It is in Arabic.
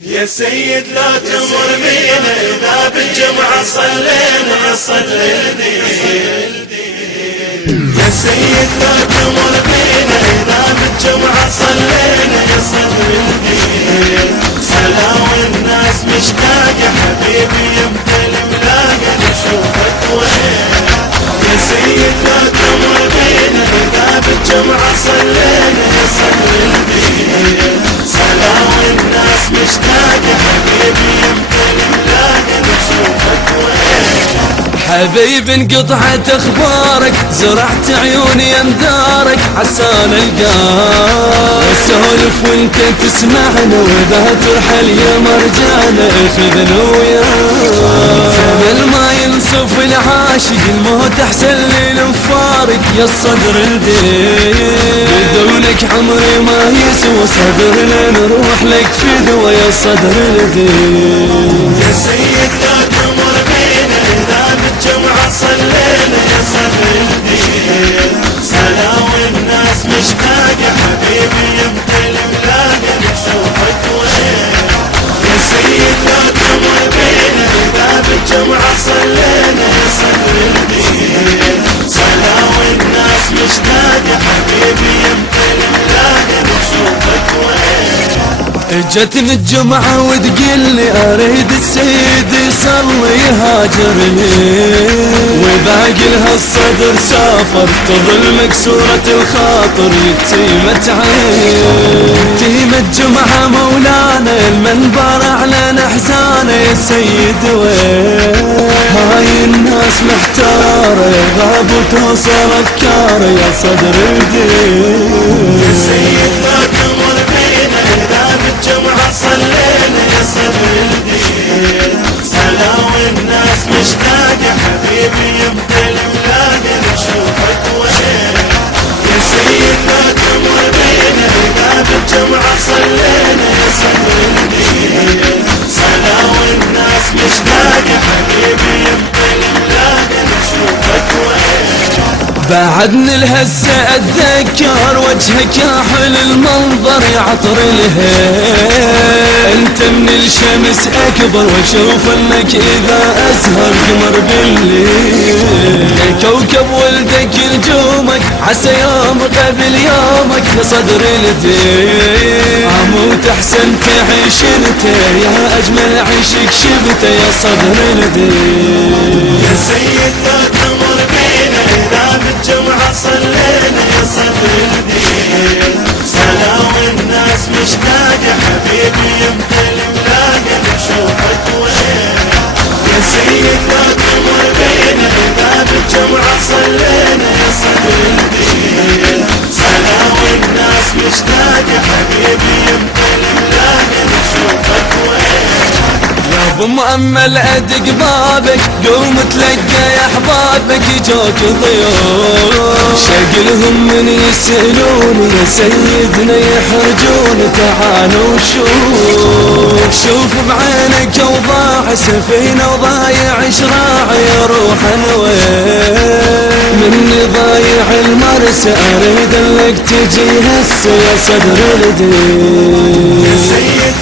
يا سيد لا تمر بينا إذا بالجمعة صلينا صلي الدين. يا سيد لا تمر بينا إذا بالجمعة صلينا صلي الدين. سلام الناس مشتاقة حبيبي يمتى الملاقة نشوفك وين. يا سيد لا تمر بينا إذا بالجمعة صلينا صلي الدين. سلام الناس مشتاقة حبيبي يمتى الملاقة نشوفك وين. حبيبي انقطعت اخبارك زرعت عيوني انذارك عسى نلقاك اسولف وانت تسمعنا واذا ترحل يا مرجعنا خذنا وياك. زمن ما ينصف العاشق الموت احسن لي الفارق يا الصدر الدين. بدونك عمري ما يسوى صدرنا نروح لك فدوى يا صدر الدين. يا سيد لا تمر بينا إذا بالجمعة صلينا يا صدر الدين. سلام الناس مشتاقة حبيبي يمتى الملاقة نشوفك وين. يا سيد لا تمر بينا إذا بالجمعة صلينا يا صدر الدين. سلام الناس مشتاقة حبيبي يمتى الملاقة نشوفك وين. جتني الجمعة وتقلي أريد السيد يصلي يهاجرني وباقي لها الصدر سافر تظل مكسورة الخاطر يتيمة عين. يتيمة جمعة مولانا المنبر أعلن أحزانه يا سيد وين. هاي الناس محتارة غاب وتوصل أفكاره يا صدر الدين. يا سيد لا تمر بينا إذا بالجمعة صلينا يا صدر الدين. سلام الناس مشتاقة حبيبي يمتى الملاقة نشوفك وين. يا سيد لا تمر بينا إذا بالجمعة صلينا يا صدر الدين. سلام الناس مشتاقة حبيبي يمتى الملاقة نشوفك وين. بعدني الهسة اتذكر وجهك يا حلو المنظر يا عطر الهيل. انت من الشمس اكبر واشوف انك اذا ازهر قمر بالليل. يا كوكب ولدك نجومك عسى يوم قبل يومك لصدر الدين. اموت احسن تعيش انت يا اجمل عشق شفته يا صدر الدين. يا سيد لا تمر بينا إذا بالجمعة صلينا يا صدر الدين. سلام الناس مشتاقة حبيبي يمتى الملاقة نشوفك وين. يا سيد لا تمر بينا إذا بالجمعة صلينا يا صدر الدين. سلام الناس مشتاقة حبيبي يمتى الملاقة نشوفك وين. يا ابو مؤمل ادق بابك قوم تلقى يا احبابك جوك ضيوف. شقلهم من يسألون يا سيدنا يحرجون تعال وشوف. شوف بعينك اوضاع سفينة وضايع شراع يا روح وين. مني ضايع المرسى اريد لك تجي هسه يا صدر الدين. يا سيد